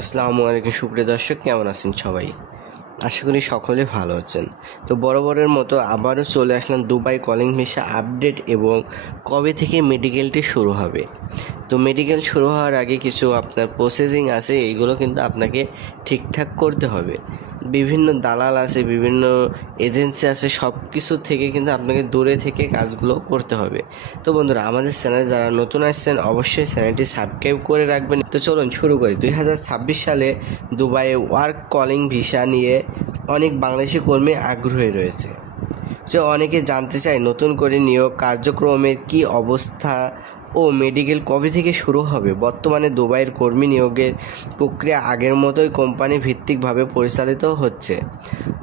আসসালামু আলাইকুম সুপ্রিয় দর্শক, কেমন আছেন সবাই? আশা করি সকলে ভালো আছেন। তো বরাবরের মতো আবারও চলে আসলাম দুবাই কলিং ভিসা আপডেট এবং কবে থেকে মেডিকেলটি শুরু হবে। তো মেডিকেল শুরু হওয়ার আগে কিছু আপনার প্রসেসিং আছে, এইগুলো কিন্তু আপনাকে ঠিকঠাক করতে হবে। বিভিন্ন দালাল আছে, বিভিন্ন এজেন্সি আছে, সব কিছু থেকে কিন্তু আপনাকে দূরে থেকে কাজগুলো করতে হবে। তো বন্ধুরা, আমাদের চ্যানেলে যারা নতুন আসছেন অবশ্যই চ্যানেলটি সাবস্ক্রাইব করে রাখবেন। তো চলুন শুরু করি। 2026 সালে দুবাইয়ে ওয়ার্ক কলিং ভিসা নিয়ে অনেক বাংলাদেশি কর্মী আগ্রহী রয়েছে। যে অনেকে জানতে চায় নতুন করে নিয়োগ কার্যক্রমের কী অবস্থা ও মেডিকেল কবে থেকে শুরু হবে। বর্তমানে দুবাইয়ের কর্মী নিয়োগের প্রক্রিয়া আগের মতোই কোম্পানি ভিত্তিকভাবে পরিচালিত হচ্ছে,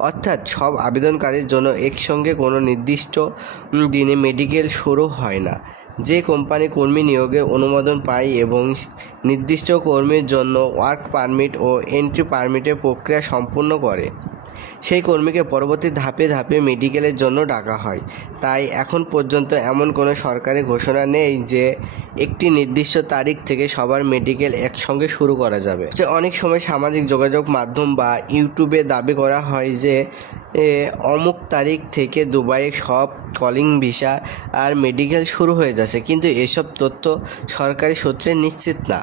অর্থাৎ সব আবেদনকারীর জন্য একসঙ্গে কোনো নির্দিষ্ট দিনে মেডিকেল শুরু হয় না। যে কোম্পানি কর্মী নিয়োগের অনুমোদন পায় এবং নির্দিষ্ট কর্মীর জন্য ওয়ার্ক পারমিট ও এন্ট্রি পারমিটের প্রক্রিয়া সম্পূর্ণ করে, সেই কর্মীকে পরবর্তী ধাপে ধাপে মেডিকেলের জন্য ডাকা হয়। তাই এখন পর্যন্ত এমন কোনো সরকারি ঘোষণা নেই যে একটি নির্দিষ্ট তারিখ থেকে সবার মেডিকেল একসঙ্গে শুরু করা যাবে। যে অনেক সময় সামাজিক যোগাযোগ মাধ্যম বা ইউটিউবে দাবি করা হয় যে অমুক তারিখ থেকে দুবাইয়ে সব কলিং ভিসা আর মেডিকেল শুরু হয়ে যাচ্ছে, কিন্তু এসব তথ্য সরকারি সূত্রে নিশ্চিত না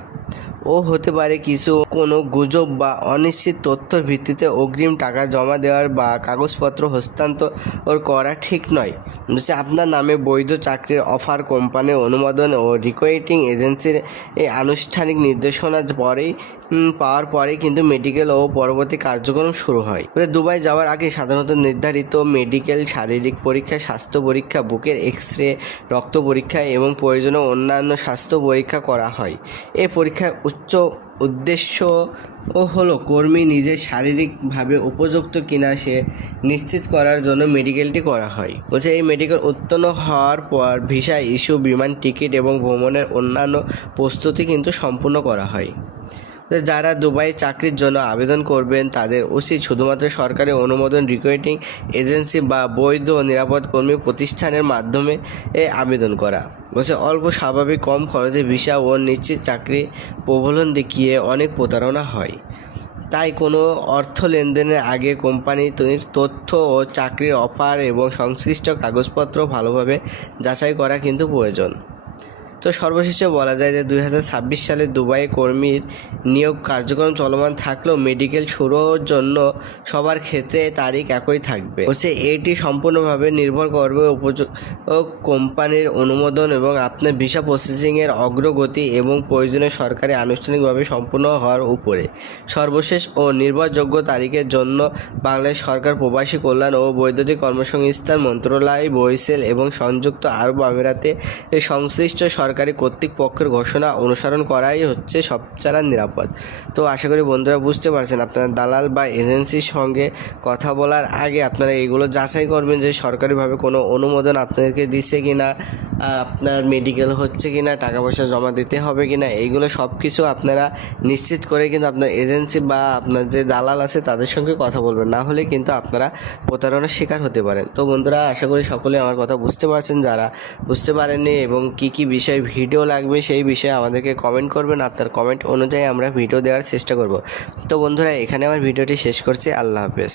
ও হতে পারে কোনো গুজব বা অনিশ্চিত তথ্যের ভিত্তিতে অগ্রিম টাকা জমা দেওয়ার বা কাগজপত্র হস্তান্তর করা ঠিক নয়। আপনার নামে বৈধ চাকরির অফার, কোম্পানির অনুমোদন ও রিক্রুটিং এজেন্সির এই আনুষ্ঠানিক নির্দেশনা পাওয়ার পরেই কিন্তু মেডিকেল ও পরবর্তী কার্যক্রম শুরু হয়। দুবাই যাওয়ার আগে সাধারণত নির্ধারিত মেডিকেল, শারীরিক পরীক্ষা, স্বাস্থ্য পরীক্ষা, বুকের এক্স-রে, রক্ত পরীক্ষা এবং প্রয়োজনীয় অন্যান্য স্বাস্থ্য পরীক্ষা করা হয়। এই পরীক্ষার উদ্দেশ্য হলো কর্মী নিজে শারীরিকভাবে উপযুক্ত কিনা সে নিশ্চিত করার জন্য মেডিকেলটি করা হয়। এই মেডিকেল উত্তীর্ণ হওয়ার পর ভিসা ইস্যু, বিমান টিকিট এবং ভ্রমণের অন্যান্য প্রস্তুতি কিন্তু সম্পূর্ণ করা হয়। যারা দুবাই চাকরির জন্য আবেদন করবেন তাদের উচিত শুধুমাত্র সরকারি অনুমোদন, রিক্রুটিং এজেন্সি বা বৈধ নিরাপদ কর্মী প্রতিষ্ঠানের মাধ্যমে আবেদন করা। অল্প স্বাভাবিক কম খরচে ভিসা ও নিশ্চিত চাকরি প্রলোভন দেখিয়ে অনেক প্রতারণা হয়। তাই কোনো অর্থ লেনদেনের আগে কোম্পানির তথ্য ও চাকরির অফার এবং সংশ্লিষ্ট কাগজপত্র ভালোভাবে যাচাই করা কিন্তু প্রয়োজন। তো সর্বশেষে বলা যায় যে 2026 সালে দুবাইয়ে কর্মীর নিয়োগ কার্যক্রম চলমান থাকলেও মেডিকেল শুরুর জন্য সবার ক্ষেত্রে তারিখ একই থাকবে। এটি সম্পূর্ণভাবে নির্ভর করবে উপযুক্ত কোম্পানির অনুমোদন এবং আপনার ভিসা প্রসেসিংয়ের অগ্রগতি এবং প্রয়োজনীয় সরকারি আনুষ্ঠানিকভাবে সম্পূর্ণ হওয়ার উপরে। সর্বশেষ ও নির্ভরযোগ্য তারিখের জন্য বাংলাদেশ সরকার প্রবাসী কল্যাণ ও বৈদ্যুতিক কর্মসংস্থান মন্ত্রণালয়, বরিশাল এবং সংযুক্ত আরব আমিরাতে সংশ্লিষ্ট সরকারি কর্তৃপক্ষের ঘোষণা অনুসরণ করাই হচ্ছে সবচেয়ে নিরাপদ। তো আশা করি বন্ধুরা বুঝতে পারছেন, আপনারা দালাল বা এজেন্সির সঙ্গে কথা বলার আগে আপনারা এগুলো যাচাই করবেন যে সরকারিভাবে কোনো অনুমোদন আপনাদেরকে দিচ্ছে কিনা, আপনার মেডিকেল হচ্ছে কিনা, টাকা পয়সা জমা দিতে হবে কিনা, এইগুলো সব কিছু আপনারা নিশ্চিত করে কিন্তু আপনার এজেন্সি বা আপনার যে দালাল আছে তাদের সঙ্গে কথা বলবেন, না হলে কিন্তু আপনারা প্রতারণার শিকার হতে পারেন। তো বন্ধুরা, আশা করি সকলে আমার কথা বুঝতে পারছেন। যারা বুঝতে পারেননি এবং কী বিষয়ে ভিডিও লাগবে সেই বিষয়ে আমাদেরকে কমেন্ট করবেন। আপনার কমেন্ট অনুযায়ী আমরা ভিডিও দেওয়ার চেষ্টা করব। তো বন্ধুরা, এখানে আমার ভিডিওটি শেষ করছি। আল্লাহ হাফেজ।